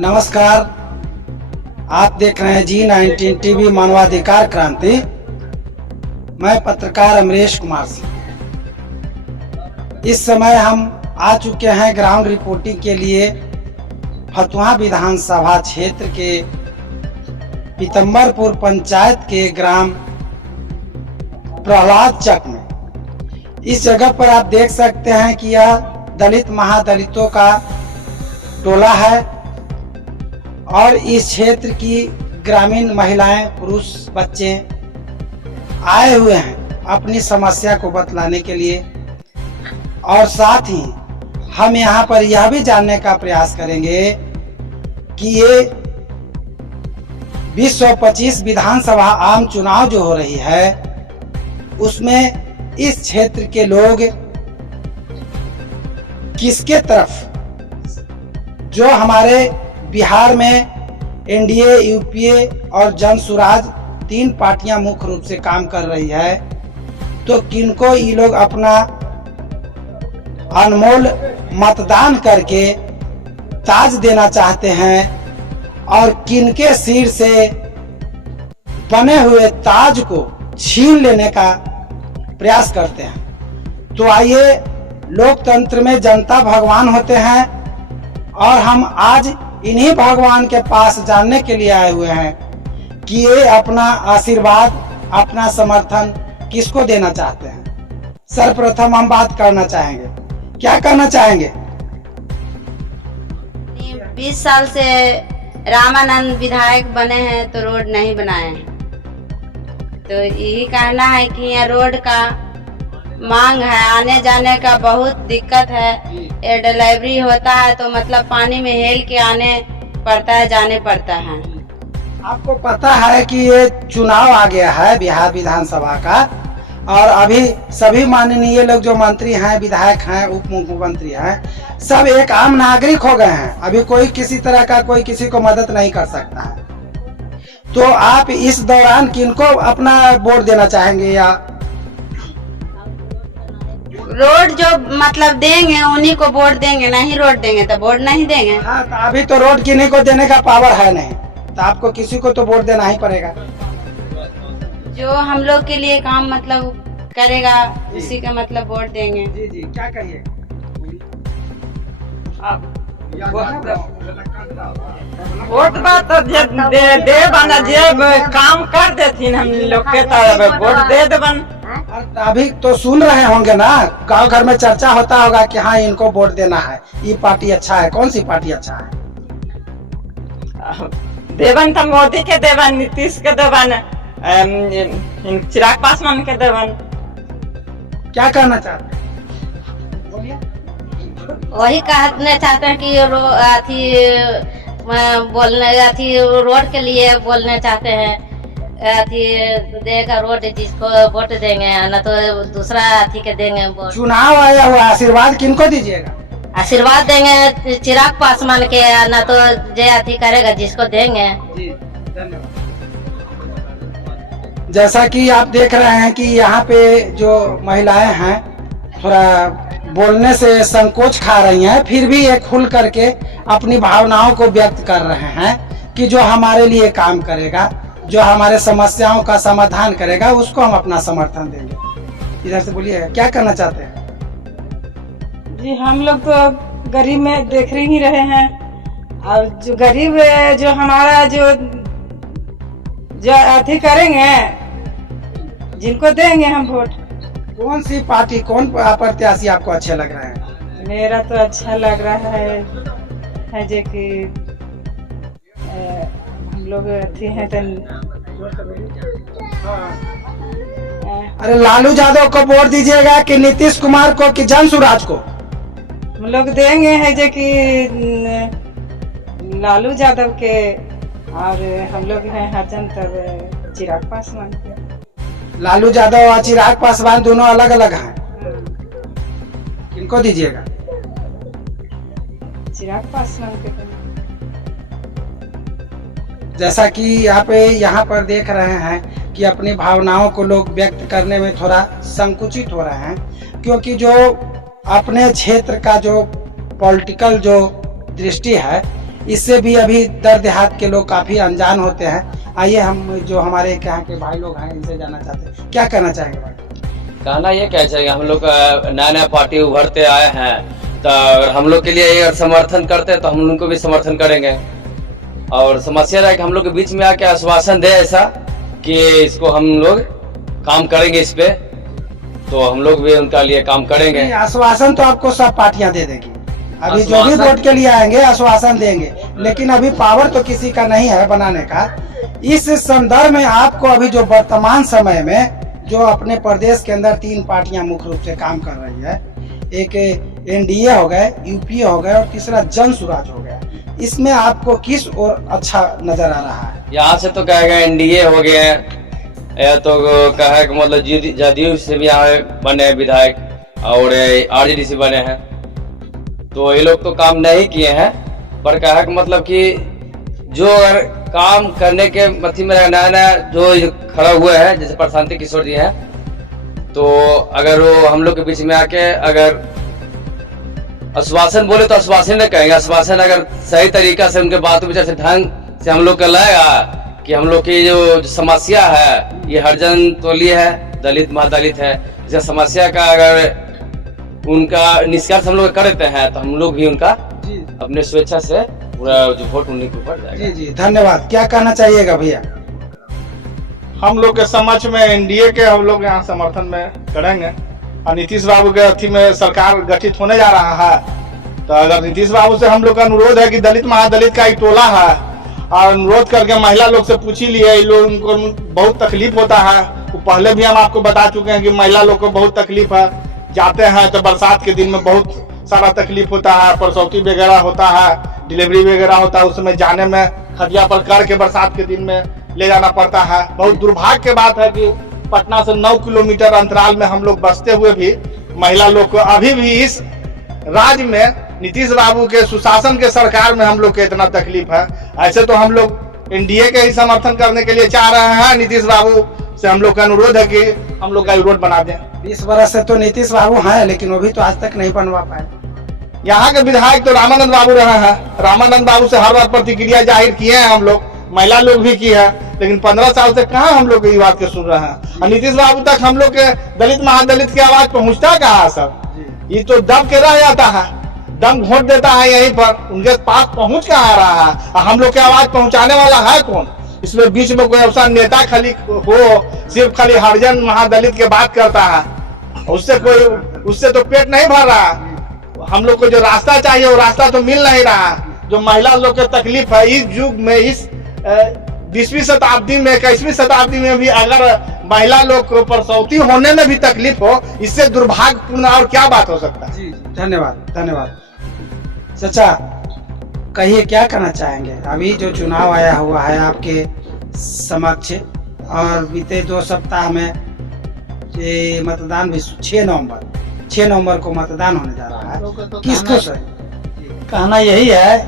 नमस्कार, आप देख रहे हैं G19 टीवी मानवाधिकार क्रांति। मैं पत्रकार अमरेश कुमार सिंह। इस समय हम आ चुके हैं ग्राउंड रिपोर्टिंग के लिए फतुहा विधानसभा क्षेत्र के पीतम्बरपुर पंचायत के ग्राम प्रहलाद चक में। इस जगह पर आप देख सकते हैं कि यह दलित महादलितों का टोला है और इस क्षेत्र की ग्रामीण महिलाएं, पुरुष, बच्चे आए हुए हैं अपनी समस्या को बतलाने के लिए। और साथ ही हम यहाँ पर यह भी जानने का प्रयास करेंगे कि ये 2025 विधानसभा आम चुनाव जो हो रही है उसमें इस क्षेत्र के लोग किसके तरफ, जो हमारे बिहार में एनडीए, यूपीए और जन सुराज 3 पार्टियां मुख्य रूप से काम कर रही है, तो किनको ये लोग अपना अनमोल मतदान करके ताज देना चाहते हैं और किनके सिर से बने हुए ताज को छीन लेने का प्रयास करते हैं। तो आइए, लोकतंत्र में जनता भगवान होते हैं और हम आज इन्हीं भगवान के पास जानने के लिए आए हुए हैं कि ये अपना आशीर्वाद, अपना समर्थन किसको देना चाहते हैं। सर्वप्रथम हम बात करना चाहेंगे, क्या करना चाहेंगे? 20 साल से रामानंद विधायक बने हैं तो रोड नहीं बनाए हैं, तो यही कहना है कि यहाँ रोड का मांग है, आने जाने का बहुत दिक्कत है। ये डिलीवरी होता है तो मतलब पानी में हेल के आने पड़ता है, जाने पड़ता है। आपको पता है कि ये चुनाव आ गया है बिहार विधानसभा का और अभी सभी माननीय लोग जो मंत्री हैं, विधायक हैं, उप मुख्यमंत्री हैं, सब एक आम नागरिक हो गए हैं। अभी कोई किसी तरह का कोई किसी को मदद नहीं कर सकता है। तो आप इस दौरान किनको अपना वोट देना चाहेंगे? या रोड जो मतलब देंगे उन्हीं को वोट देंगे, नहीं रोड देंगे तो वोट नहीं देंगे। हाँ, तो अभी तो रोड किन्हीं को देने का पावर है नहीं, तो आपको किसी को तो वोट देना ही पड़ेगा। जो हम लोग के लिए काम मतलब करेगा उसी का मतलब वोट देंगे। जी जी, क्या कहिए? वोट बात दे बना जे काम कर देथिन हम लोग के तरफ वोट दे देबन। अभी तो सुन रहे होंगे ना, गांव घर में चर्चा होता होगा कि हाँ इनको वोट देना है, ये पार्टी अच्छा है। कौन सी पार्टी अच्छा है? देवन तो मोदी के देवन, नीतीश के देवन, चिराग पासवान के देवन। क्या कहना चाहते हैं? बोलिए। वही कहना चाहते हैं कि अथी रोड के लिए बोलना चाहते हैं। अथी देगा रोड जिसको वोट देंगे, ना तो दूसरा अथी के देंगे वोट। चुनाव आया हुआ, आशीर्वाद किनको दीजिएगा? आशीर्वाद देंगे चिराग पासवान के, ना तो जे अथी करेगा जिसको देंगे। जी, धन्यवाद। जैसा कि आप देख रहे हैं कि यहाँ पे जो महिलाएं हैं थोड़ा बोलने से संकोच खा रही हैं, फिर भी ये खुल करके अपनी भावनाओं को व्यक्त कर रहे हैं कि जो हमारे लिए काम करेगा, जो हमारे समस्याओं का समाधान करेगा, उसको हम अपना समर्थन देंगे। इधर से बोलिए, क्या करना चाहते हैं? जी, हम लोग तो गरीब में देख ही रहे हैं और जो गरीब जो हमारा जो अथी करेंगे, जिनको देंगे हम वोट। कौन सी पार्टी, कौन प्रत्याशी आपको अच्छे लग रहे हैं? मेरा तो अच्छा लग रहा है जो कि हम लोग अथी हैं तो अरे लालू यादव को वोट दीजिएगा कि नीतीश कुमार को कि जन सुराज को? हम लोग देंगे है जो कि लालू यादव के, और हम लोग हैं हरचंद तब चिराग पासवान के। लालू यादव और चिराग पासवान दोनों अलग अलग हैं, किनको दीजिएगा? चिराग पासवान के। जैसा कि आप यहाँ पर देख रहे हैं कि अपनी भावनाओं को लोग व्यक्त करने में थोड़ा संकुचित हो रहे हैं, क्योंकि जो अपने क्षेत्र का जो पॉलिटिकल जो दृष्टि है इससे भी अभी दर देहात के लोग काफी अनजान होते हैं। आइए हम जो हमारे यहाँ के भाई लोग हैं इनसे जानना चाहते हैं, क्या कहना चाहेंगे भाई? कहना ये क्या चाहिए, हम लोग नया नया पार्टी उभरते आए हैं, तो अगर हम लोग के लिए अगर समर्थन करते हैं तो हम उनको भी समर्थन करेंगे। और समस्या है कि हम लोग के बीच में आके आश्वासन दे ऐसा कि इसको हम लोग काम करेंगे इस पे, तो हम लोग भी उनका लिए काम करेंगे। नहीं, आश्वासन तो आपको सब पार्टियां दे देगी, अभी जो भी वोट के लिए आएंगे आश्वासन देंगे, लेकिन अभी पावर तो किसी का नहीं है बनाने का। इस संदर्भ में आपको अभी जो वर्तमान समय में जो अपने प्रदेश के अंदर 3 पार्टियां मुख्य रूप से काम कर रही है, एक एनडीए हो गए, यूपीए हो गए और तीसरा जन सुराज हो गया, इसमें आपको किस ओर अच्छा नजर आ रहा है? यहाँ से तो कहेगा एनडीए हो गए, या तो कहे कि मतलब जदयू से भी यहाँ बने विधायक और आरजेडी से बने हैं, तो ये लोग तो काम नहीं किए हैं। पर कहे कि मतलब कि जो अगर काम करने के मथी में नया नया जो खड़ा हुए हैं, जैसे प्रशांति किशोर जी हैं, तो अगर वो हम लोग के बीच में आके अगर आश्वासन बोले तो आश्वासन नहीं कहेंगे, आश्वासन अगर सही तरीका से उनके बातों में जैसे ढंग से हम लोग का लाएगा कि हम लोग की जो समस्या है ये हरिजन टोली है, दलित महादलित है, इस समस्या का अगर उनका निष्कर्ष हम लोग कर देते हैं तो हम लोग भी उनका अपने स्वेच्छा से पूरा जो वोट उन्हीं के ऊपर जाएगा। जी जी धन्यवाद। क्या कहना चाहिएगा भैया? हम लोग के समझ में एनडीए के हम लोग यहाँ समर्थन में करेंगे, और नीतीश बाबू के अथी में सरकार गठित होने जा रहा है, तो अगर नीतीश बाबू से हम लोग का अनुरोध है कि दलित महादलित का एक टोला है, और अनुरोध करके महिला लोग से पूछ ही लिए, लोग उनको बहुत तकलीफ होता है, तो पहले भी हम आपको बता चुके हैं कि महिला लोग को बहुत तकलीफ है, जाते हैं तो बरसात के दिन में बहुत सारा तकलीफ होता है, प्रसौती वगैरह होता है, डिलीवरी वगैरह होता है, उसमें जाने में खटिया पर करके बरसात के दिन में ले जाना पड़ता है। बहुत दुर्भाग्य की बात है कि पटना से 9 किलोमीटर अंतराल में हम लोग बसते हुए भी महिला लोग को अभी भी इस राज्य में नीतीश बाबू के सुशासन के सरकार में हम लोग को इतना तकलीफ है। ऐसे तो हम लोग एनडीए के ही समर्थन करने के लिए चाह रहे हैं, नीतीश बाबू से हम लोग का अनुरोध है कि हम लोग का रोड बना दें। 20 वर्ष से तो नीतीश बाबू हैं, लेकिन वो भी तो आज तक नहीं बनवा पाए। यहाँ के विधायक तो रामानंद बाबू रहे हैं, रामानंद बाबू से हर बार प्रतिक्रिया जाहिर किए हैं हम लोग, महिला लोग भी की है, लेकिन 15 साल से कहाँ हम लोग ये बात के सुन रहे हैं। और नीतीश बाबू तक हम लोग के दलित महादलित की आवाज पहुँचता कहाँ सब? ये तो दब के रह जाता है, दम घोट देता है यहीं पर, उनके पास पहुँच कहाँ रहा है, और हम लोग की आवाज पहुँचाने वाला है कौन? इसमें बीच में कोई ऐसा नेता खाली हो सिर्फ खाली हरिजन महादलित के बात करता है, उससे तो पेट नहीं भर रहा। हम लोग को जो रास्ता चाहिए वो रास्ता तो मिल नहीं रहा। जो महिला लोग की तकलीफ है इस युग में, इस 20वीं शताब्दी में, 21वीं शताब्दी में भी अगर महिला लोग को प्रसौती होने में भी तकलीफ हो, इससे दुर्भाग्यपूर्ण और क्या बात हो सकता है? जी धन्यवाद धन्यवाद। चाचा कहिए, क्या कहना चाहेंगे? अभी जो चुनाव आया हुआ है आपके समक्ष, और बीते 2 सप्ताह में ये मतदान भी 6 नवंबर को मतदान होने जा रहा है, किसको सही? कहना यही है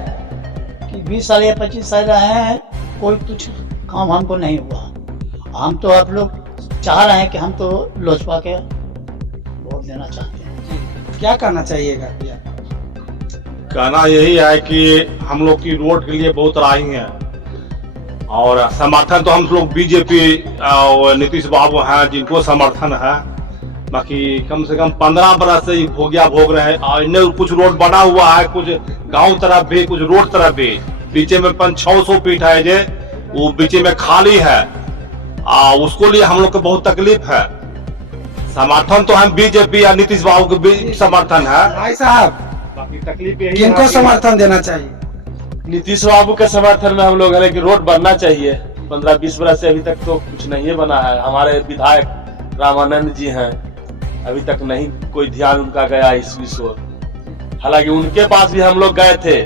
कि 20 साल या 25 साल रहे हैं, कोई कुछ काम हमको नहीं हुआ। हम तो आप लोग चाह रहे हैं कि हम तो लोजपा के वोट देना चाहते हैं। क्या कहना चाहिएगा भैया? कहना यही है कि हम लोग की रोड के लिए बहुत राही है, और समर्थन तो हम लोग बीजेपी और नीतीश बाबू हैं जिनको समर्थन है। बाकी कम से कम 15 बरस से भोग रहे हैं, और इन्हें कुछ रोड बना हुआ है, कुछ गांव तरफ भी, कुछ रोड तरफ भी, बीचे में 500-600 फीट है जे वो बीचे में खाली है, उसको लिए हम लोग को बहुत तकलीफ है। समर्थन तो हम बीजेपी या नीतीश बाबू के भी समर्थन है। भाई साहब बाकी तकलीफ यही किनको समर्थन देना चाहिए? नीतीश बाबू के समर्थन में हम लोग है कि रोड बनना चाहिए। 15-20 बरस से अभी तक तो कुछ नहीं बना है। हमारे विधायक रामानंद जी हैं, अभी तक नहीं कोई ध्यान उनका गया इस विषय। हालांकि उनके पास भी हम लोग गए थे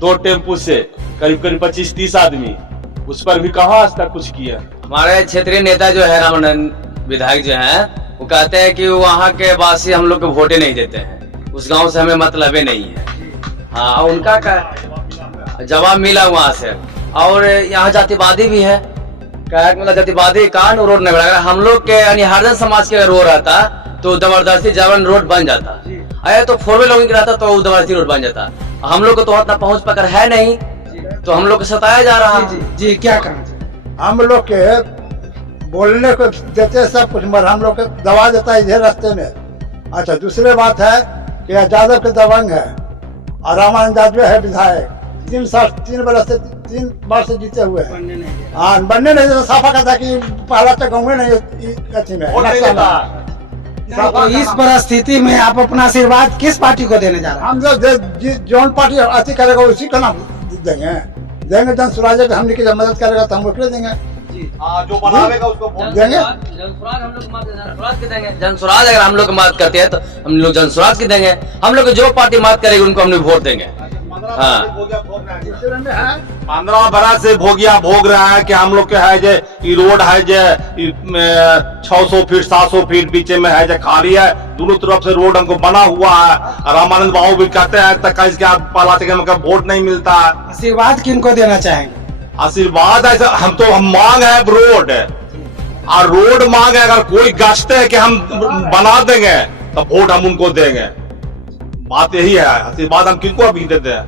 2 टेम्पू से, करीब 25-30 आदमी, उस पर भी कहाँ आज तक कुछ किया। हमारे क्षेत्रीय नेता जो है रामानंद विधायक जो हैं, वो कहते हैं कि वहाँ के वासी हम लोग को वोटे नहीं देते हैं, उस गांव से हमें मतलब ही नहीं है। हाँ, उनका जवाब मिला वहाँ से। और यहाँ जातिवादी भी है, मतलब जातिवादी कान रोड नहीं बना। हम लोग के यानी हरिजन समाज के रोड रहता तो जबरदस्ती जबरन रोड बन जाता, अरे तो 4 वे लोगों की रहता तो जबरदस्ती रोड बन जाता। हम लोग को तो उतना पहुंच पकड़ है नहीं, तो हम लोग को सताया जा रहा जी है। जी क्या कहना चाहिए? हम लोग के बोलने को देते सब कुछ, मगर हम लोग को दबा देता है इधर रास्ते में। अच्छा, दूसरी बात है कि यादव के दबंग है और रामानंद यादव है विधायक, 3 बार से जीते हुए हैं। हाँ, बनने नहीं देता, साफा कहता कि पहला तक गाँव में नहीं अथी में नक्शा में। तो इस परिस्थिति में आप अपना आशीर्वाद किस पार्टी को देने जा रहे हैं? हम जो जौन पार्टी अति करेगा उसी का नाम देंगे। जन स्वराज हमने की मदद करेगा तो हम उसको देंगे। जो बनावेगा उसको वोट देंगे। जनसुराज हम लोग जनसुराज के देंगे। जनसुराज अगर हम लोग की मदद करते हैं तो हम लोग जनसुराज की देंगे। हम लोग जो पार्टी मदद करेगी उनको हम लोग वोट देंगे। हाँ, 15 बरस से भोगिया भोग रहा है कि हम लोग के है जे ई रोड है जे 600 फीट 700 फीट बीचे में है जे खाली है, दोनों तरफ से रोड हमको बना हुआ है। रामानंद बाबू भी कहते हैं तक इसके पहला से वोट नहीं मिलता है। आशीर्वाद किनको देना चाहेंगे? आशीर्वाद ऐसा हम मांग है रोड, और रोड मांग है। अगर कोई गश्ते है कि हम बना देंगे तो वोट हम उनको देंगे। बात यही है, आशीर्वाद हम किनको अभी देते हैं।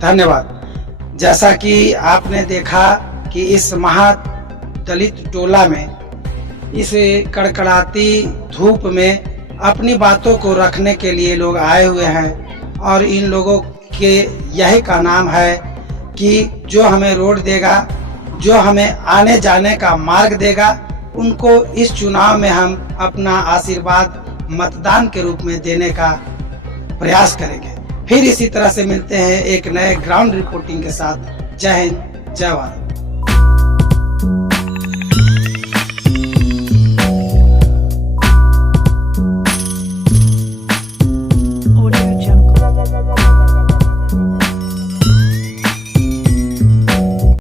धन्यवाद। जैसा कि आपने देखा कि इस महादलित टोला में, इस कड़कड़ाती धूप में अपनी बातों को रखने के लिए लोग आए हुए हैं, और इन लोगों के यही का नाम है कि जो हमें रोड देगा, जो हमें आने जाने का मार्ग देगा, उनको इस चुनाव में हम अपना आशीर्वाद मतदान के रूप में देने का प्रयास करेंगे। फिर इसी तरह से मिलते हैं एक नए ग्राउंड रिपोर्टिंग के साथ। जय हिंद, जय भारत।